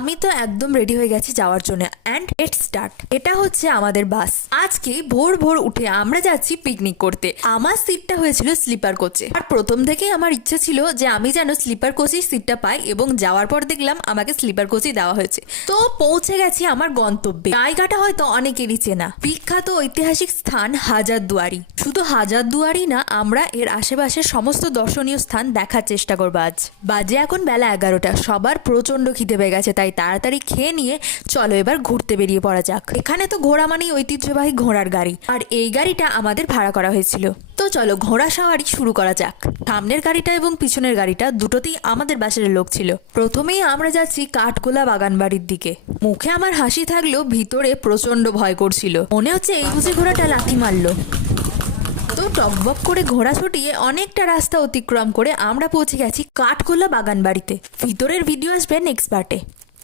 আমি তো একদম রেডি হয়ে গেছি যাওয়ার জন্য অ্যান্ড লেটস স্টার্ট। এটা হচ্ছে আমাদের বাস। আজকে ভোর ভোর উঠে আমরা যাচ্ছি পিকনিক করতে। আমার সিটটা হয়েছিল স্লিপার কোচে, আর প্রথম থেকেই আমার ইচ্ছা ছিল যে আমি যেন স্লিপার কোচেই সিটটা পাই, এবং যাওয়ার পর দেখলাম আমাকে স্লিপার কোচই দেওয়া হয়েছে। তো পৌঁছে গেছি আমার গন্তব্যে। জায়গাটা হয়তো অনেকেরই চেনা, বিখ্যাত ঐতিহাসিক স্থান হাজারদুয়ারি। শুধু হাজারদুয়ারি না, আমরা এর আশেপাশের সমস্ত দর্শনীয় স্থান দেখার চেষ্টা করবো আজ। বাজে এখন বেলা 11টা, সবার প্রচন্ড খিদে পেয়ে গেছে, তাই তাড়াতাড়ি খেয়ে নিয়ে চলো এবার ঘুরতে বেরিয়ে পড়া যাক। এখানে তো ঘোড়া মানেই ঐতিহ্যবাহী ঘোড়ার গাড়ি, আর এই গাড়িটা আমাদের ভাড়া করা হয়েছিল। তো চলো ঘোড়া সওয়ারি শুরু করা যাক। সামনের গাড়িটা এবং পিছনের গাড়িটা দুটোতেই আমাদের বাসের লোক ছিল। প্রথমেই আমরা যাচ্ছি কাঠগোলা বাগান বাড়ির দিকে। মুখে আমার হাসি থাকলেও ভিতরে প্রচন্ড ভয় করছিল, মনে হচ্ছে এই বুঝি ঘোড়াটা লাথি মারলো। তো টকবক করে ঘোড়া ছুটিয়ে অনেকটা রাস্তা অতিক্রম করে আমরা পৌঁছে গেছি কাঠগোলা বাগান বাড়িতে। ভিতরের ভিডিও আসবে নেক্সট পার্টে।